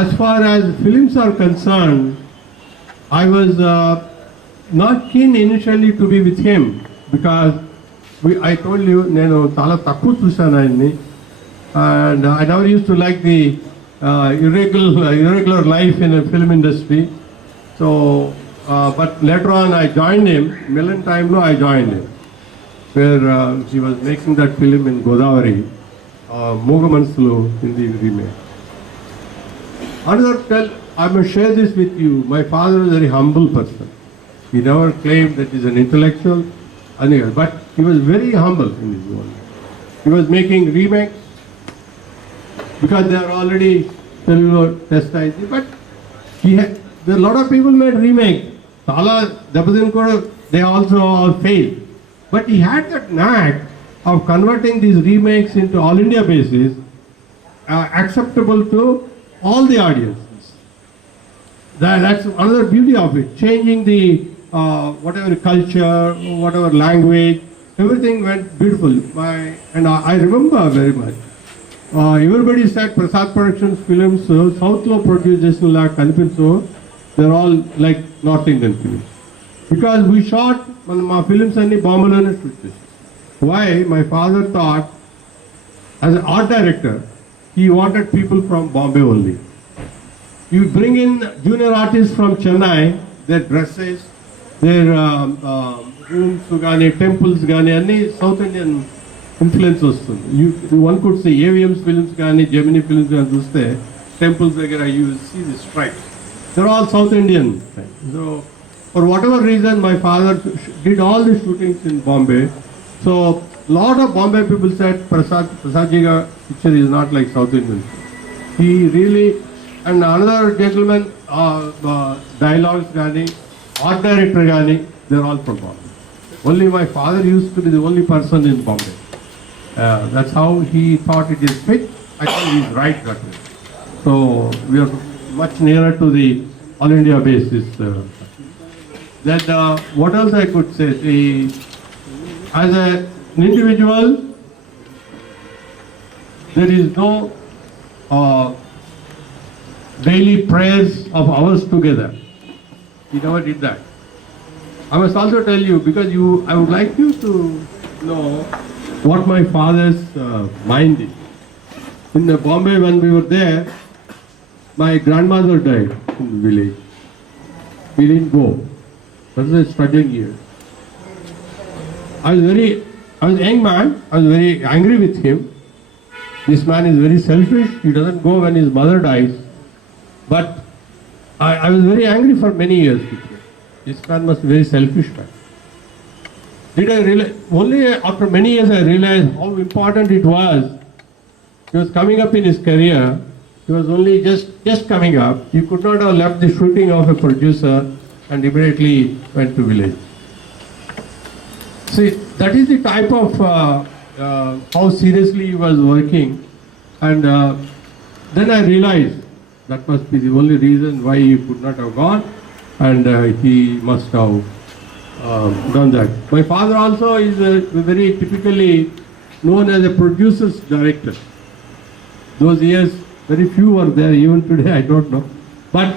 as far as films are concerned, I was not keen initially to be with him because I told you, నేను చాలా తక్కువ చూశాను ఆయన్ని, and I never used to like the irregular life in the film industry. So, but later on I joined him. Millen time lo I joined him, where he was making that film in Godavari, Moga Manasulu Hindi remake. I must share this with you. My father is a very humble person. He never claimed that he's an intellectual, but he was very humble in his own. He was making remakes because they are already Telugu test ID, but there are a lot of people made remakes. They also all failed. But he had that knack of converting these remakes into all India basis, acceptable to all the audiences. That's another beauty of it. Changing the whatever culture, whatever language, everything went beautiful. And I remember very much. Everybody said Prasad Productions films, South Lo produced like Kanipinso, they're all like North Indian films. Because we shot my films and Bombay. Why? My father thought, as an art director, he wanted people from Bombay only. You bring in junior artists from Chennai, their dresses, their rooms, temples, any South Indian influence వస్తుంది. One could say AVM's films కానీ Gemini films కానీ చూస్తే temples దగ్గర you see the stripes. They're all South Indian. So for whatever reason my father did all the shootings in Bombay. So lot of Bombay people said Prasadji picture is not like South Indian. He really, and another gentleman, dialogues కానీ art director కానీ, they're all from Bombay. Only my father used to be the only person in Bombay. That's how he thought it is fit. I think he's right that way. So we are much nearer to the all India basis. Then what else I could say? As an individual, there is no daily prayers of ours together. He never did that. I must also tell you, because I would like you to know what my father's mind is. In Bombay, when we were there, my grandmother died in the village. We didn't go. That was a struggling year. I was a young man. I was very angry with him. This man is very selfish. He doesn't go when his mother dies. But I was very angry for many years with him. This man must be very selfish man. Did I realize? Only after many years I realized how important it was. He was coming up in his career. He was only just coming up. He could not have left the shooting of a producer and immediately went to village. See, that is the type of how seriously he was working. And then I realized that must be the only reason why he could not have gone, and he must have done that. My father also is very typically known as a producer's director. Those years, very few were there. Even today, I don't know. But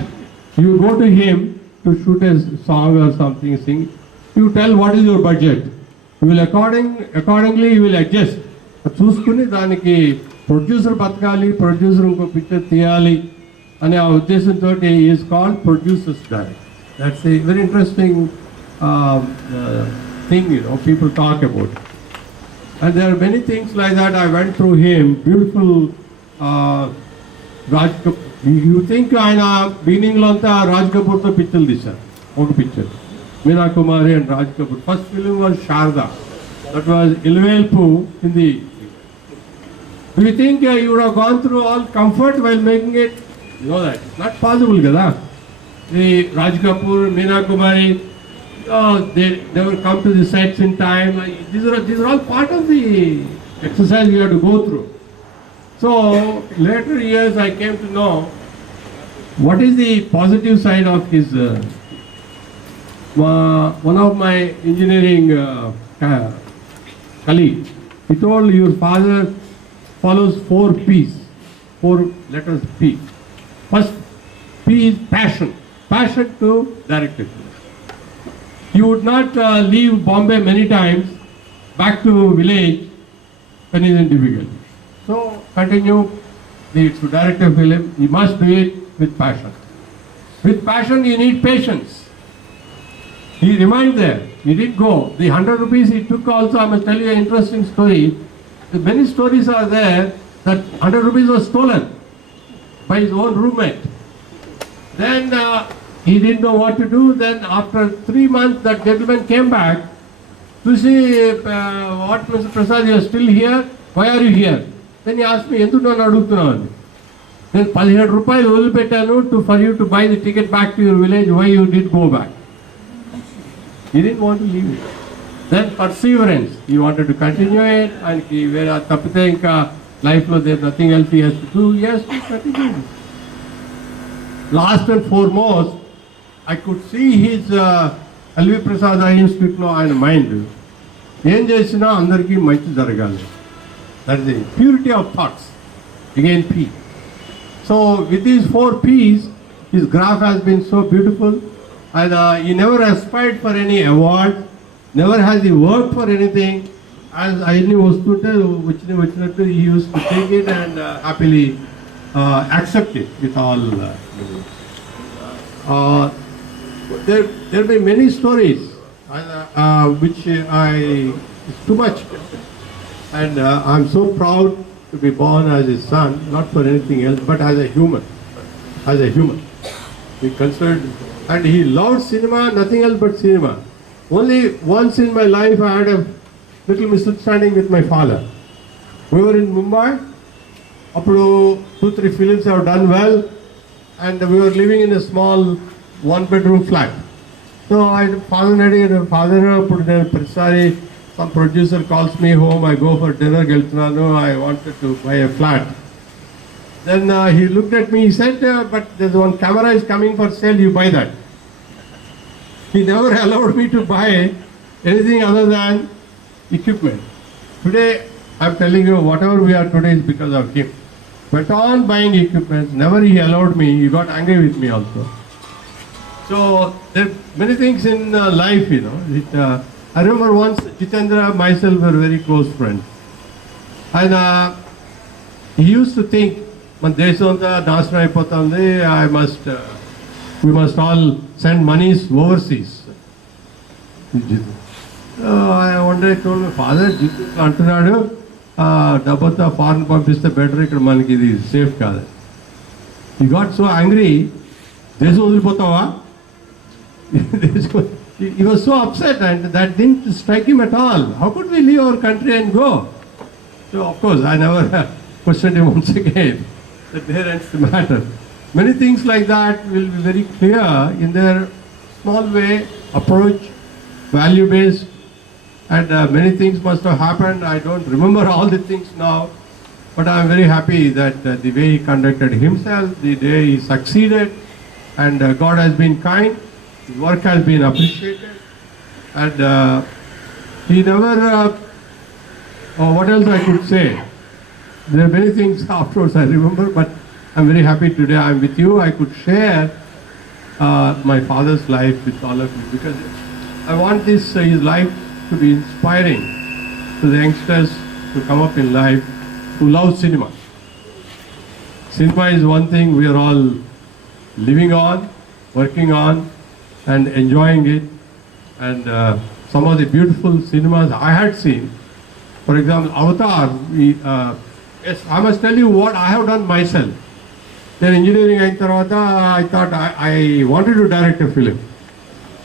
you go to him to shoot a song or something, sing. You tell what is your budget. You will accordingly you will adjust. చూసుకుని దానికి producer బతకాలి, producer ఇంకో picture తీయాలి అనే ఆ ఉద్దేశంతో is called producers director. That's a very interesting thing, people talk about it. And there are many things like that I went through him. Beautiful Raj Kapoor. You think ఆయన బిగినింగ్లో అంతా రాజ్ కపూర్తో పిక్చర్లు తీశారు. ఒక picture Meena Kumari and Raj Kapoor. First film was Sharada. That was Ilavelpu Hindi. Do you think you would have gone through all comfort while making it? No, that is not possible కదా. The Raj Kapoor, Meena Kumari, they never come to the sets in time. These are all part of the exercise we have to go through. So later years I came to know what is the positive side of his. One of my engineering colleagues, he told your father follows 4 P's, 4 letters P. First P is passion. Passion to director. You would not leave Bombay many times back to village when he's in difficulty. So continue to direct a film. You must do it with passion. With passion you need patience. He remained there. He didn't go. The 100 rupees he took also, I must tell you an interesting story. Many stories are there that 100 rupees was stolen by his own roommate. Then he didn't know what to do. Then after 3 months that gentleman came back to see what Mr. Prasad, you are still here? Why are you here? Then he asked me, ఎందుకు నన్ను అడుగుతున్నావు అని. Then 17 రూపాయలు వదిలిపెట్టాను for you to buy the ticket back to your village. Why you did go back? He didn't want to leave it. Then perseverance. He wanted to continue it and వేరే తప్పితే ఇంకా లైఫ్లో there's nothing else he has to do. Yes, to continue. Last and foremost, I could see his L V Prasad ఇన్స్టిట్యూట్లో ఆయన mind ఏం చేసినా అందరికీ మంచి జరగాలి. That is the purity of thoughts. Again P. So with these 4 P's, his graph has been so beautiful, and he never aspired for any award, never has he worked for anything. As అన్ని వస్తుంటే వచ్చినట్టు he used to take it and happily accept it with all. There will be many stories which it's too much. And I'm so proud to be born as his son, not for anything else, but as a human. As a human. He considered, and he loved cinema, nothing else but cinema. Only once in my life I had a little misunderstanding with my father. We were in Mumbai, appudu 2-3 films have done well, and we were living in a small 1-bedroom flat. So father appudu nenu prasari some producer calls me home, I go for dinner, Geltunanu, I wanted to buy a flat. Then he looked at me, he said, but there's one camera is coming for sale, you buy that. He never allowed me to buy anything other than equipment. Today, I'm telling you, whatever we are today is because of him. Went on buying equipment, never he allowed me, he got angry with me also. So, there are many things in life, you know. I remember once Jitendra and myself were very close friends. And he used to think, మన దేశం అంతా నాశనం అయిపోతుంది, we must all send monies overseas. One day I told my father, అంటున్నాడు డబ్బంతా foreign పంపిస్తే better, ఇక్కడ మనకి ఇది సేఫ్ కాదు. He got so angry, దేశం వదిలిపోతావా? He was so upset, and that didn't strike him at all. How could we leave our country and go? So of course I never questioned him once again. That there ends the matter. Many things like that will be very clear in their small way, approach, value based, and many things must have happened. I don't remember all the things now, but I am very happy that the way he conducted himself, the day he succeeded, and God has been kind. His work has been appreciated, and he never, what else I could say? There are many things afterwards I remember, but I'm very happy today I'm with you. I could share my father's life with all of you, because I want his life to be inspiring to the youngsters to come up in life who love cinema. Cinema is one thing we are all living on, working on, and enjoying it. And some of the beautiful cinemas I had seen, for example, Avatar, yes, I must tell you what I have done myself. Then engineering అయిన తర్వాత I thought I wanted to direct a film.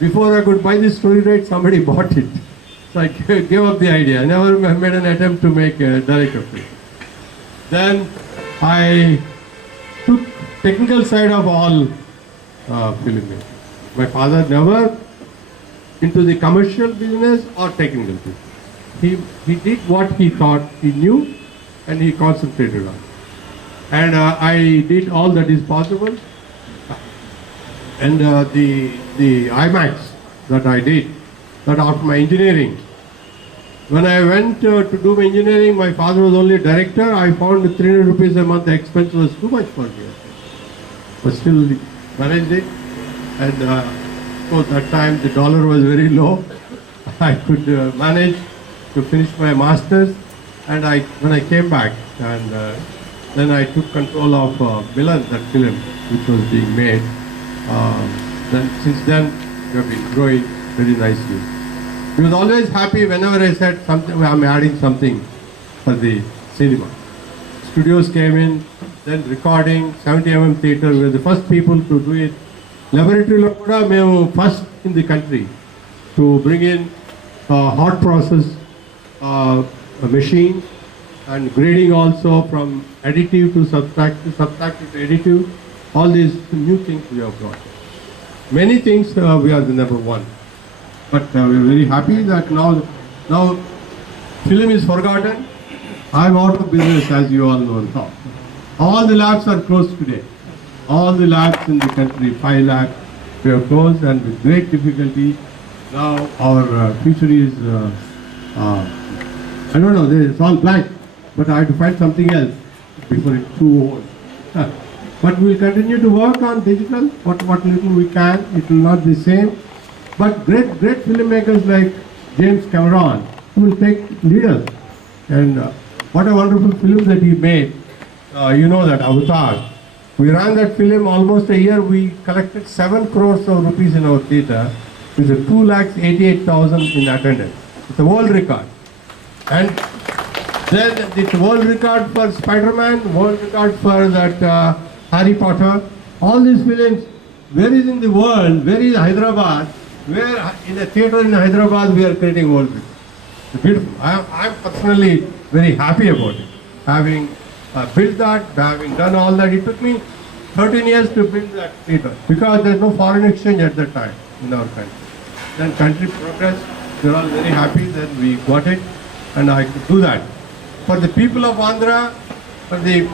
Before I could buy the story right, somebody bought it. So I gave up the idea. I never made an attempt to make a direct a film. Then I took technical side of all filmmaking. My father never into the commercial business or technical business. He did what he thought he knew, and he concentrated on. And I did all that is possible. And the IMAX that I did, that after my engineering, when I went to do my engineering, my father was only a director. I found 300 rupees a month, the expense was too much for me. but still managed it. And of course, that time the dollar was very low. I could manage to finish my masters, and when I came back, and then I took control of Milan, that film which was being made. Then since then we have been growing very nicely. He was always happy whenever I said something, I'm adding something for the cinema. Studios came in, then recording, 70mm theatre, we were the first people to do it. Laboratory lo kuda memu first in the country to bring in hot process machine and grading also from additive to subtractive to additive. All these new things we have brought. Many things we are the number one. But we are very happy that now film is forgotten. I am out of business, as you all know now. All the labs are closed today. All the labs in the country, 5 labs, we are closed, and with great difficulty. Now our future is, I don't know, it's all blank. But I have to find something else before it's too old. But we will continue to work on digital, what little we can. It will not be the same. But great filmmakers like James Cameron will take leaders. And what a wonderful film that he made. You know that, Avatar. We ran that film almost a year. We collected 7 crores of rupees in our theatre with 2,88,000 in attendance. It's a world record. And then it's a world record for Spider-Man, world record for that Harry Potter. All these films, where is in the world, where is Hyderabad, where in a theatre in Hyderabad we are creating world record. It's beautiful. I'm personally very happy about it. Having built that, having done all that, it took me 13 years to build that theatre because there's no foreign exchange at that time in our country. Then country progressed, we're all very happy that we got it, and I could do that. For the people of Andhra, for the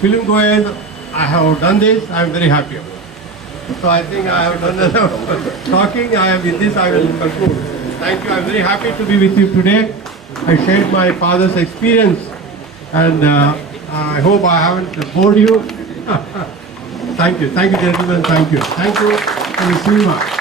film goers, I have done this, I am very happy about it. So I think I have done enough talking. With this I will conclude. Thank you. I am very happy to be with you today. I shared my father's experience, and I hope I haven't bored you. Thank you, gentlemen. Thank you for the cinema.